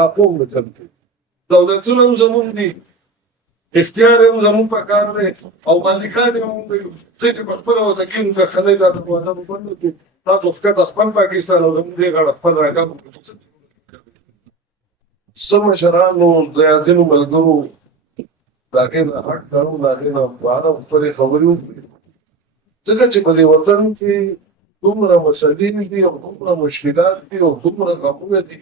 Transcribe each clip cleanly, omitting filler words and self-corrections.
راپور وکړ دولتونه هم زمونږ دي اختیار هم زمونږ په کار دی او مالکان یې هم دی زه چې په خپله ورته کېږم که خلک راته دروازه به بنده کړي تاسو ښکته خپل پاکستان او زمونږ دې غاړه خپل راګه څه مشرانو د ځینو ملګرو د هغې نه هټ کړو د هغې نه بهر خپلې خبرې وکړي ځکه چې په دې وطن کې دومره مسلې دي او دومره مشکلات دي او دومره غمونه دي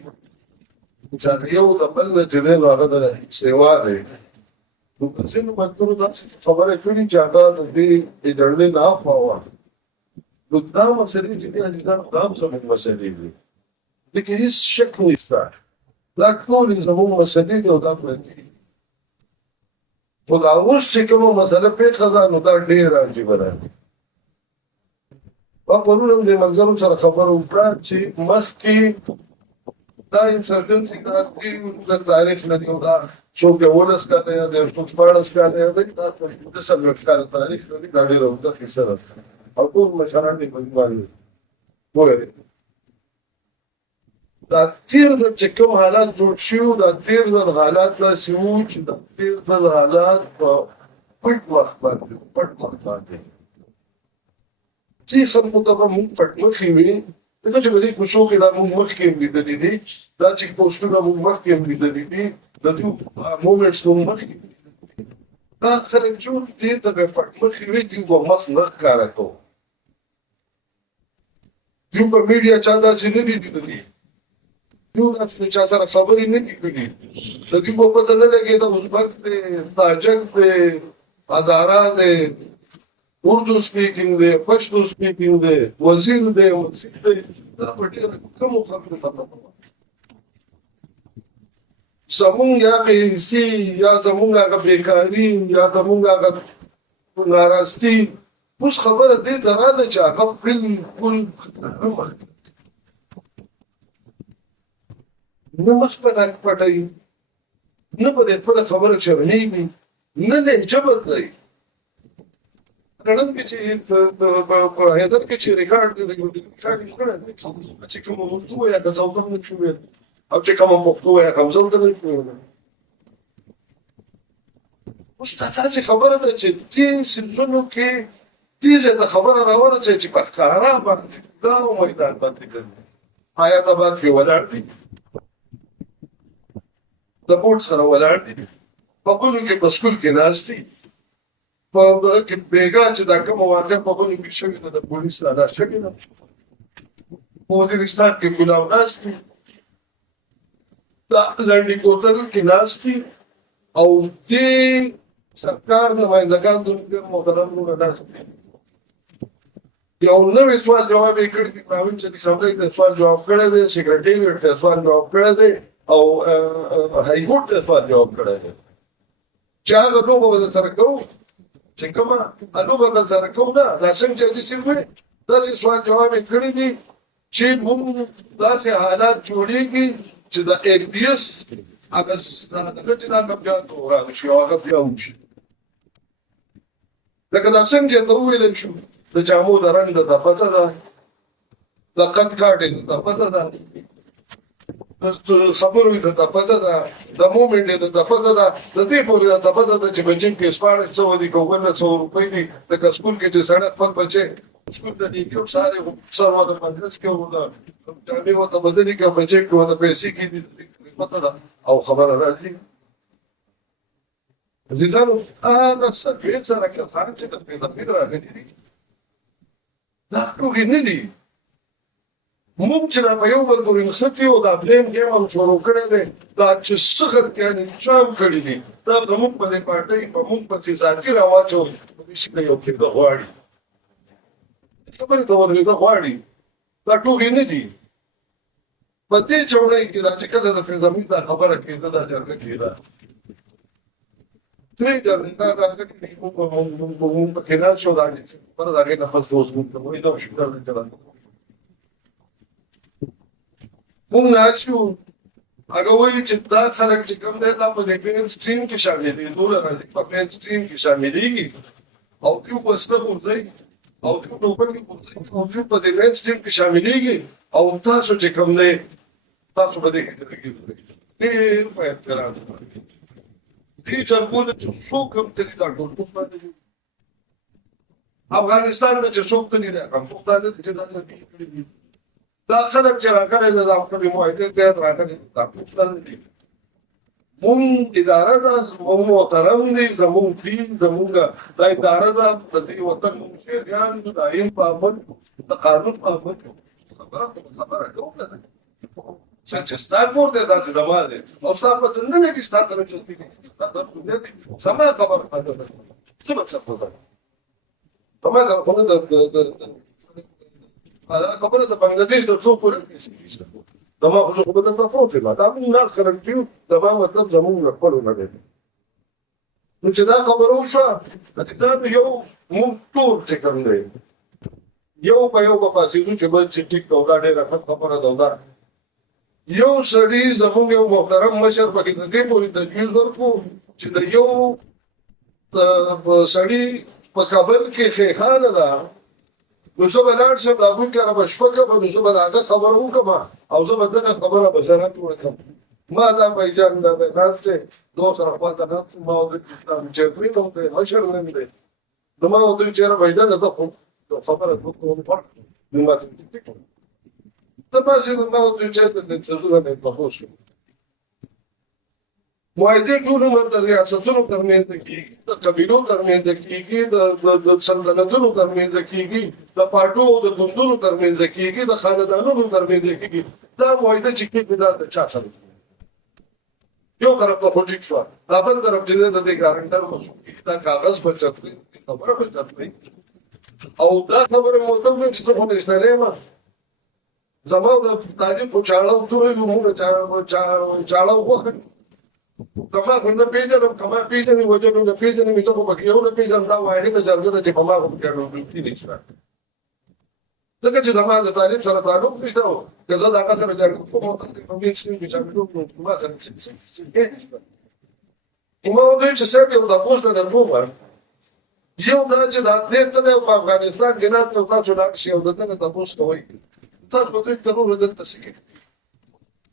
چې هغه یو د بل نه چې دی نو هغه د سیوا دی نو که ځینو ملګرو داسې خبرې کړي چې هغه د دې اجنډې نه اخوا وه نو دا مسلې چې دي عزیزان دا هم زموږ مسلې دي دې کې هېڅ شک نشته دا ټولې زموږ مسلې دي او دا پرتې دي خو دا اوس چې کومه مسله پېښه ده نو دا ډېره عجیبه ده ما پرون هم د ملګرو سره خبره وکړه چې مخکې دا انسرجنسي دا ډېر اوږده تاریخ لري او دا څوک 11 کاله یا د څوک 14 کاله دی دا 15 کاله تاریخ لري دا ډېره اوږده کیسه ده او ټول مشران یې په دې باندې وګورئ دا تېر ځل چې کوم حالات جوړ شوي وو دا تېر ځل حالات داسې وو چې دا تېر ځل حالات په پټ مخ باندې پټ مخ باندې ځینې خلکو ته به موږ پټ مخې وي ځکه چې په دې کوڅو کې دا موږ مخکې هم لیدلي دي دا چیک پوسټونه موږ مخکې هم لیدلي دي د دې مومنټس موږ مخکې هم لیدلي دي دا خلک چې دې ته به پټ مخې وي دوی به مخ نه ښکاره کوو دوی په میډیا چا داسې نه دي لیدلي دوی داسې چا سره خبرې نه دي کړي د دوی به پته نه لګېده ازبک دی تاجک دی هزاره دی اردو سپیکینګ دی پښتو سپیکینګ دی وزیر دی مسیح دی دا په ډېره کمو خلکو ته پته وه زمونږ هغه حصې یا زمونږ هغه بېکاري یا زمونږ هغه ناراستي اوس خبره دې ته راغله چې هغه بالکل نه مخ په ډاک پټوي نه په دې خپله خبره شرمېږي نه لهجه بدلوي نړۍ کې چې په حیدر کې چې ریکارډینګ کړی دی چې کوم اردو یا که څه هم نشو ویل او چې کومه پښتو یا کوم څه هم نشو ویل اوس دا داسې خبره ده چې دې سیمزونو کې دې ځای ته خبره راورسوي چې په ښکاره باندې دا میدان باندې ګرځي حیات آباد کې ولاړ دي د بوټ سره ولاړ دي په بونو کې په سکول کې ناست دي په بیګا چې دا کومه واقع په بونو کې شوې ده د پولیس ادا شوې ده په وزیرستان کې ګلاب ناست دي دا لنډي کوتل کې ناست دي او دې سرکار نمایندګان د محترم ورونه ناست دي یو نوی سوال جواب یې کړی دی پراوینس اسمبلی ته سوال جواب کړی دی سیکرټریټ ته سوال جواب کړی دی او های کورټ ته سوال جواب کړی دی چې هغه لوبه به سره کوو چې کومه لوبه به سره کوو نه دا څنګه چې داسې وایي داسې سوال جواب یې کړی دی چې موږ داسې حالات جوړېږي چې د اې پي ایس هغه دغه چې دا بیا دوران شي او هغه بیا وشي لکه دا څنګه ته وویل شو د جامو د رنګ د پته ده د قد کاټینګ د پته ده د خبرو د پته ده د مومنټ د پته ده د دې پورې د پته ده چې په جیم کې سپاړه څو دي کومه 100 روپۍ دي لکه سکول کې چې سړی خپل بچي سکول ته دی یو ساري سر ولا مدرسې کې ولا جامې وته بدلې کې بچي کې وته پیسې کې دي پته ده او خبره راځي عزیزانو هغه څه سره کې ځان چې د پیدا راغلي دي دا ټوکې نه دي موږ چې دا په یو بل پورې نښتي او دا بلیم ګیم هم شروع کړی دی دا چې څه خلقیانې چام کړي دي دا زموږ په دې پارټۍ په موږ پسې ذاتي راواچوي په دې شي ته یو کېده غواړي خبرې ته ودرېده غواړي دا ټوکې نه دي په دې چوڼۍ کې دا چې کله د فیضامي دا خبره کېده دا جرګه کېده درې جرګې راغلي دي موږ پکې ناست شو دا پر د هغې نفس اوس موږ ته وایي دا شکر دی چې موږ ناست شو هغه وایي چې دا خلک چې کوم دی دا په دې مین سټریم کې شاملېدو راځي په مین سټریم کې شاملېږي او دوی وسله غورځوي او دوی ټوپک غورځوي او دوی په دې مین سټریم کې شاملېږي او تاسو چې کوم دی تاسو په دې کې ډېر په احترام دې جرګونه چې څوک هم تلي دا ټول پښتانه دي افغانستان ته چې څوک تلي دا هم پښتانه دي چې دا دي دا خلک چې راغلي د خپلې معاهدې تحت راغلي دا پښتانه دي مونږ اداره ده زمونږ محترم دي زمونږ دین زمونږ دا اداره ده د دې وطن مشران د آئین پابند د قانون پابند خبره کوو که نه چې ستا کور دی داسې زما دی او ستا په زندګۍ کې ستا سره چلتي دي ستا سره دنیا دي زما خبره ده څه مطلب ده زما سره خو نه دا خبره د بنګلادیش د څو پورې زما خو به درته پروت یم دا موږ ناست خلک چې یو زما مطلب زموږ له خپلو نه دی نو چې دا خبره وشوه چې دا یو موږ ټول چې کوم دی یو په یو به پاڅېدو چې بل چې ټیک ده دا ډېره ښه خبره ده دا یو سړي زموږ یو محترم مشر پکې د دې پورې تجویز ورکړو چې د یو سړي په کابل کې خیخانه ده نو زه به لاړ شم د هغوی کره به شپه کوم نو زه به د هغه خبره وکړم او زه به دغه خبره به سره وکړم ما دا بایجان دا دی ناست دی زه ورسره خواته ناست ما ورته چیرمین هم دی مشر نن دی نو ما ورته وویل چې یاره بایجانه زه خو یو خبره وکړم فرق نو ما ته ټیک کړم ته پاڅېدم ما ورته وویل چېرته دی څه زه نه تپوس شوم معاهدې ټول عمر د ریاستونو ترمنځ کېږي د قبیلو ترمنځ کېږي د سلطنتونو ترمنځ کېږي د پاټو او د ګوندونو ترمنځ کېږي د خاندانونو ترمنځ کېږي دا معاهده چې کېږي دا د چا سره یو طرف ته خو ټیک شوه دا بل طرف چې دی د دې ګارنټر مسؤل دا کاغذ به چپ دی خبره به چپ دی او دا خبره مې ورته وویل چې زه خو نېشنلي یم زما د تعلیم په چاړه وتوی موږ چاړه وغوښت زما خو نه پېژنم که ما پېژنې وجنو نه پېژنم زه خو پکې یو نه پېژنم دا واحده جرګه ده چې په ما خو پکې ډوبېږي نشته ځکه چې زما د تعلیم سره تعلق نشته و که زه د هغه سره جرګه کوم او تاسې په مینځ کې شاملوم نو ما سره څه نشته نو ما وویل چې صاحب یو تپوس ته درکوم یو دا چې دا دې څه دی په افغانستان کې ناست یو تاسو لاړ شئ او د ده نه تپوس کوئ تاسو به دوی ته نور دلته څه کوي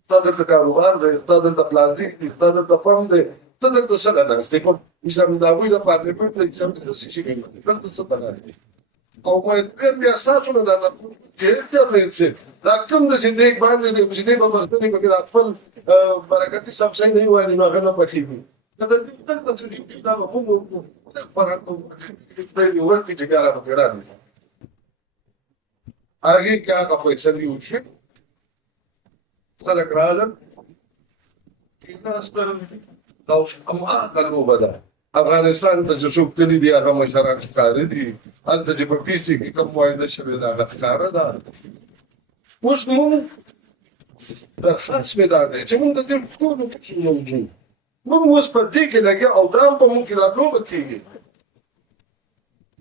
ستا دلته کاروبار دی ستا دلته پلازیک دی ستا دلته پمپ دی ته دلته څه نه ناستې کوم د هغوی د پارلمنټ د څه شي کوي دلته څه بنا دی او بیا ستاسو نه دا انټرنیټ دا کوم د صندوق باندې دی چې دی به برتنې پکې د خپل برکتي سبسای نه وایي نو هغه نه پټېږي دا د دې دلته چې دا به موږ فرق دی ورته چې بیا راپکې راځي هغې کې هغه فیصلې وشوې خلک راغلل کېناستل دا اوس هماغه لوبه ده افغانستان ته چې څوک تللي دي هغه مشران ښکاره دي هلته چې په پیسې کې کوم معاهده شوې ده هغه ښکاره ده اوس مونږ درخواست مې دا دی چې مونږ د دې ټولو موضوع مونږ اوس په دې کې لګیا او دا هم په مونږ کې دا لوبه کېږي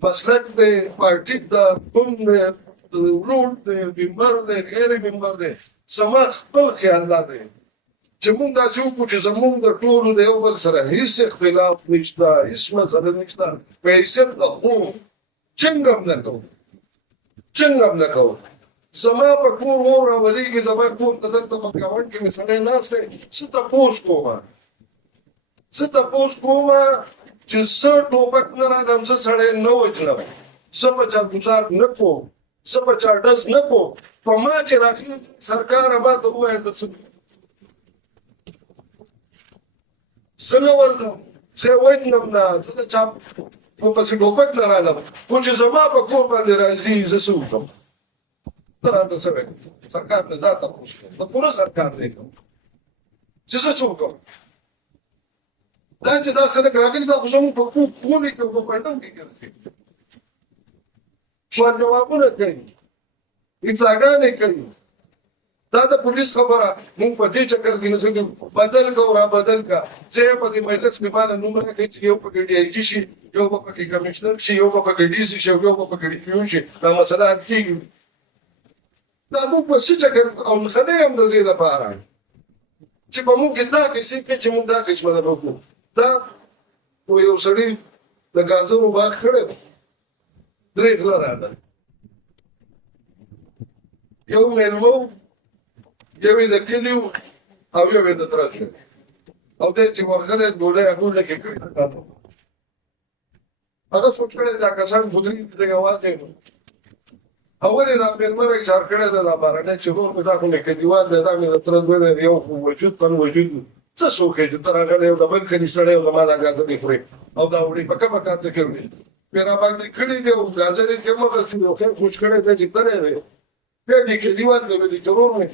مسلک دی پارټي ده کوم دی ورور دی ممبر دی غیر ممبر دی زما خپل خیال دا دی چې مونږ داسې وکړو چې زمونږ د ټولو د یو بل سره هېڅ اختلاف نشته هېڅ مسله نشته په حیثیت د قوم جنګ هم نه کوو جنګ هم نه کوو زما په کور اور راولېږي زما کور ته دلته په ګاونډ کې مې سړی ناست دی څه تپوس کومه چې څه ټوپک نه رالم زه سړی نه وژنم څه په چا ګزار نه کوم څه په چا ډز نه کوم په ما چې راخلي سرکاره ما ته ووایل زه څه زه نه ورځم زه وژنم نه زه د چا پسې ټوپک نه رالم خو چې زما په کور باندې راځي زه څه وکړم ته راته څه وایې سرکار نه دا تپوس کوم د پوره سرکار نه کوم چې زه څه وکړم دا چې دا خلک راغلي دا خو زموږ په کولې کې په پټو کې ګرځي سوال جوابونه کوي اطلاعګانې کوي دا د پولیس خبره مونږ په دې چکر کې نه ځو بدل کو را بدل کا چې په دې مجلس کې باندې نوم راکړي چې یو په ګډي ایجی شي یو په کې کمشنر شي یو په ګډي شي یو په ګډي پیو شي دا مسله حل کیږي دا موږ په څه چکر او خدای هم د دې لپاره چې په موږ دا کې چې موږ دا قسمه ده وکړو دا یو سړی د غازونو باغ کړی درې غله راغله یو مېلمه یو یې د کلي او یو یې د تره زوی او دی چې ورغلی ډوډۍ اګوله کې کړې ده کاته هغه سوچ کړی دا کسان ګودري دي دغه یوازې نو اول یې دا مېلمه راښار کړی ده دا بهرنی چې ورور مې دا خو مې کلیوال دی دا مې د تره زوی دی یو وجود تن وجود څه څوک یې چې ته راغلی یو د بل کلي سړی او زما دا ګازرې خورې او دا وړي په کومه کاته کې وړي بیا راباندې کړي دي او ګازرې چې همغسې یو خیر خوش کړی دی چې تری دی بیا دې کلیوال ته ویلي چې ورور مې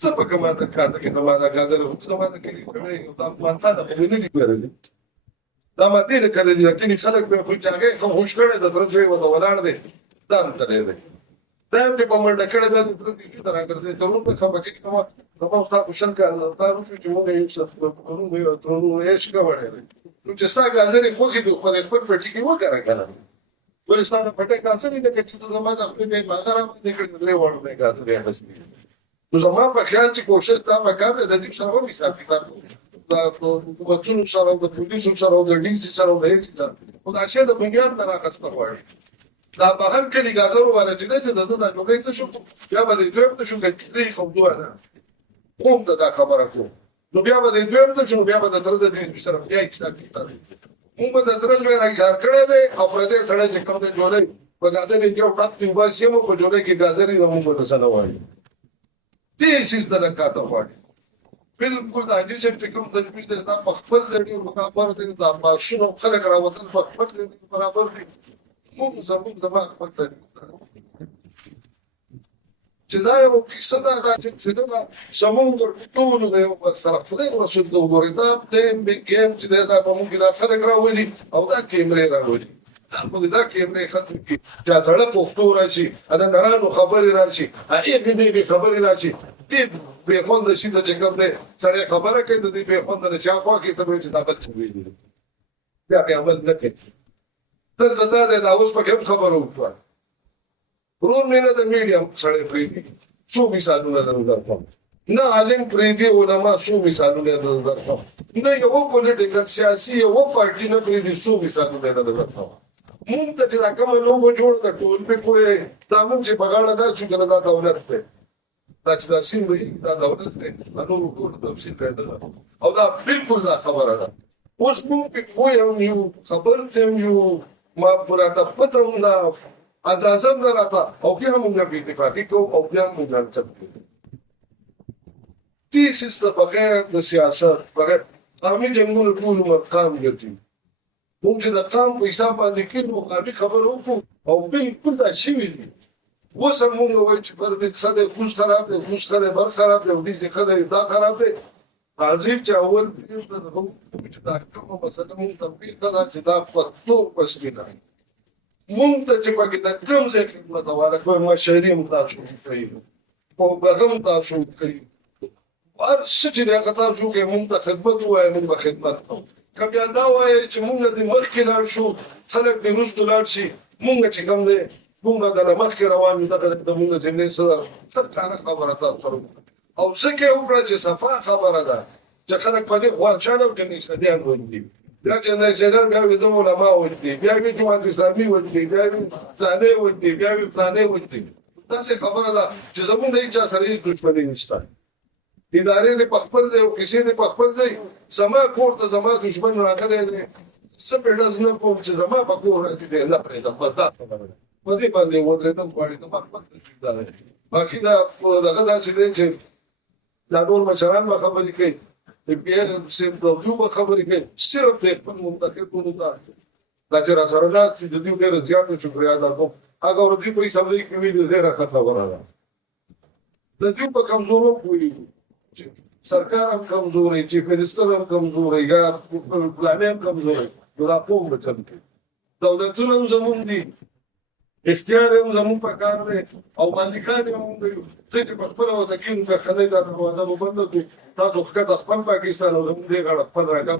څه په کومه کاته کې زما دا ګازرې خو زما د کلي سړی او دا مانتانه خو مې نه دي کرلي دا ما ډېرې کرلي د کلي خلک مې خو چې هغې ښه خوش کړی د تره زوی ورته ولاړ دی دا هم تری دی دا هم چې په منډه کړی بیا د تره زوی ته راګرځېد ته ورور مې خفه کېږي کومه زما ستا خو شل کاله د کار وشو چې مونږ یو څه کلونو یو ترونو عیش کولی دی نو چې ستا ګازرې خوښې دي خو د خپل پټي کې وکړه که نه ولې ستا د پټۍ ګازرې لکه چې ته زما د خولې بیا یې په هغه راباندې کړې درې واړو مې ګازرې اخیستې نو زما په خیال چې کوشش دا پکار دی د دې سره هم حساب کتاب د حکومتونو سره او د پولیسو سره او د ډي سي سره او د هېڅ سره خو دا شی د بنیاد نه رااخیسته غواړي دا بهر کلي ګازرو باندې چې دی چې د ده دا ډوډۍ څه شو بیا به د دویم ته شو که درې خبدوه نه قوم ته دا خبره کړو نو بیا به د دویم ته شو بیا به د تره د دې سره بیا حساب کتاب مونږ به د تره زوی راښار کړی دی او پردی سړی چې کوم دی ډوډۍ په ګازرې کې یو ټپ ته وباسي هم په ډوډۍ کې ګازرې د مونږ به ته څه نه وایي دې چیز ته لکاته غواړي بالکل د حاجي صاحب چې کوم تجویز دی دا په خپل ځای ډېر برابر دی دا معاشونه خلک راوتل په خپل ځای برابر دي مونږ زموږ دماغ خپل تجویز دی چې دا یو کیسه ده دا سلسله ده زموږ د ټولو د یو بل سره خدای رسول ته وګورئ دا ټیم بګ ګیم چې دی دا په مونږ کې دا خلک راولي او دا کیمرې راولي دا کیمرې ختم کړي چې سړی پښتو راشي د نرانو خبرې راشي هغې دې خبرې راشي دې بېخونده شي ته چې کوم دی سړی خبره کوي د دې بېخونده د چا خوا کې ته به وایي چې دا بد ویلي بیا پرې عمل نه کوي دلته دا دی دا اوس پکې هم خبره وشوه ورور مې نه د میډیم سړی پرېږدي څو مثالونه درکړم نه عالم پرېږدي علما څو مثالونه درکړم نه یوه پولیټیکل سیاسي یوه پارټي نه پرېږدي څو مثالونه درکړم مونږ ته چې دا کومه لوبه جوړه ده ټول پې کوی دا مونږ چې په غاړه دا شو که دا دولت دی دا چې دا سیند وهېږي دا دولت دی نورو ټولو تفصیل پیدا ده او دا بلکل دا خبره ده اوس مونږ پې پوه هم یو خبر هم یو ما راته پته هم ده اندازه هم نه راته او بیا هم موږ په اتفاقي کوو او بیا هم موږ حرکت کوو دې سیس ته بغیر د سیاست بغیر قامي جنګونو ټول عمر قام ګرځي مونږ چې د قام په حساب باندې کېږو قامي خبره وکړو او بلکل دا شوي دي اوس هم مونږ وایو چې بر دې ښه دی خوست خراب دی خوست ښه دی بر خراب دی وډیځې ښه دی دا خراب دی راځئ چې اول چې دا کومه مسله مونږ تطبیق ده چې دا پښتو پسې نه مونږ ته چې پکې د کوم ځای خدمت غواړه کوم مشاعرې هم تاسو کوي او بغم تاسو کوي هر څه چې هغه تاسو کوي مونږ ته خدمت ووایه مونږ به خدمت کوو که بیا دا وایي چې مونږ د مخکې لاړ شو خلک د وروستو لاړ شي مونږ چې کوم دی مونږ د مخکې روان یو دغه د مونږ جملې څه ده ښه کاره خبره تاسو سره او ځکه یې وکړه چې صفا خبره ده چې خلک په دې خواشحال او که نیشنلیان ولري بیا چې نیشنل بیا وي زه علما ولري بیا وي جماعت اسلامي ولري بیا وي فلانې ولري بیا وي فلانې ولري داسې خبره ده چې زموږ د هېچ چا سره هېڅ دښمني نشته ادارې دې په خپل ځای او کیسې دې په خپل ځای زما کور ته زما دښمن راغلی دی څه پرې ډز نه کوم چې زما په کور راځي دی نه پرېږدم بس دا خبره ده په دې باندې ودرېدم غواړي زما خپل ترتیب دا دی باقي دا دغه داسې دی چې دا نور مشران به خبرې کوي د پي ایم صاحب د دوی به خبرې کوي صرف د خپل منتخبونو ته دا چې را سره ناست دي د دوی ډېره زیاته شکریه ادا کوم هغه ورځې په اسمبلۍ کې ویلي ډېره ښه خبره ده د دوی په کمزورو پوهېږو چې سرکار هم کمزوری چیف منسټر هم کمزوری یا پلانې هم کمزوری نو دا قوم به چل کوي دولتونه هم زمونږ دي اختیار هم زمونږ په کار دی او مالکان یې هم دی زه چې په خپله ورته کېږم که خنۍ دا دروازه به بنده کړو تاسو ښکته خپل پاکستان او زمونږ دې غاړه خپل راګه